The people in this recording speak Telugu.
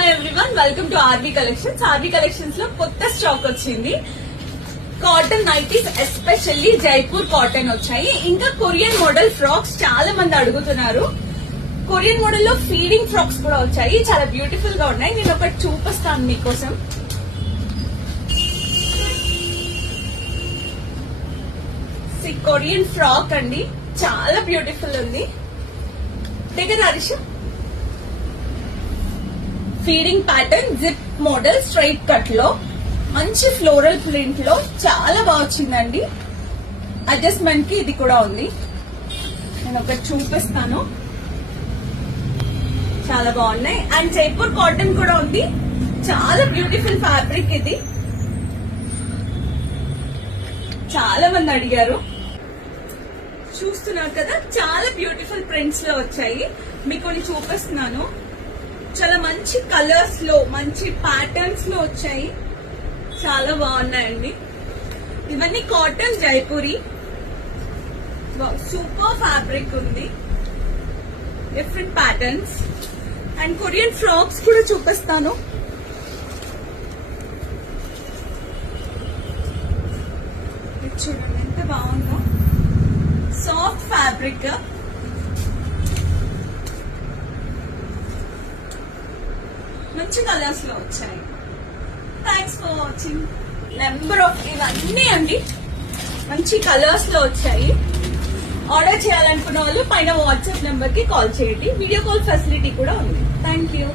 Hi everyone, welcome to RV collections. RV collections లో కొత్త స్టాక్ వచ్చింది. Cotton nighties, especially Jaipur cotton వచ్చాయి. ఇంకా కొరియన్ మోడల్ ఫ్రాక్స్ చాలా మంది అడుగుతున్నారు. కొరియన్ మోడల్ లో ఫీడింగ్ ఫ్రాక్స్ కూడా వచ్చాయి, చాలా బ్యూటిఫుల్ గా ఉన్నాయి. నేను ఒకటి చూపిస్తాను మీకోసం. కొరియన్ ఫ్రాక్ అండి, చాలా బ్యూటిఫుల్ ఉంది. దగ్గర Harish feeding pattern, zip model, straight cut లో మంచి ఫ్లోరల్ ప్రింట్ లో చాలా బాగా వచ్చిందండి. అడ్జస్ట్మెంట్ కి ఇది కూడా ఉంది. నేను ఒకటి చూపిస్తాను. చాలా బాగున్నాయి. అండ్ జైపూర్ కాటన్ కూడా ఉంది. చాలా బ్యూటిఫుల్ ఫ్యాబ్రిక్ ఇది. చాలా మంది అడిగారు. చూస్తున్నారు కదా, చాలా బ్యూటిఫుల్ ప్రింట్స్ లో వచ్చాయి. మీకు కొన్ని చూపిస్తున్నాను. చాలా మంచి కలర్స్ లో, మంచి ప్యాటర్న్స్ లో వచ్చాయి. చాలా బాగున్నాయండి. ఇవన్నీ కాటన్ జైపూరి, సూపర్ ఫ్యాబ్రిక్ ఉంది. Different patterns and Korean frocks కూడా చూపిస్తాను. చూడండి ఎంత బాగుందో. సాఫ్ట్ ఫ్యాబ్రిక్, మంచి కలర్స్ లో వచ్చాయి. Thanks for watching. Number of ఇవన్నీ అండి మంచి కలర్స్ లో వచ్చాయి. ఆర్డర్ చేయాలనుకున్న వాళ్ళు పైన వాట్సాప్ నెంబర్ కి కాల్ చేయండి. వీడియో కాల్ ఫెసిలిటీ కూడా ఉంది. Thank you.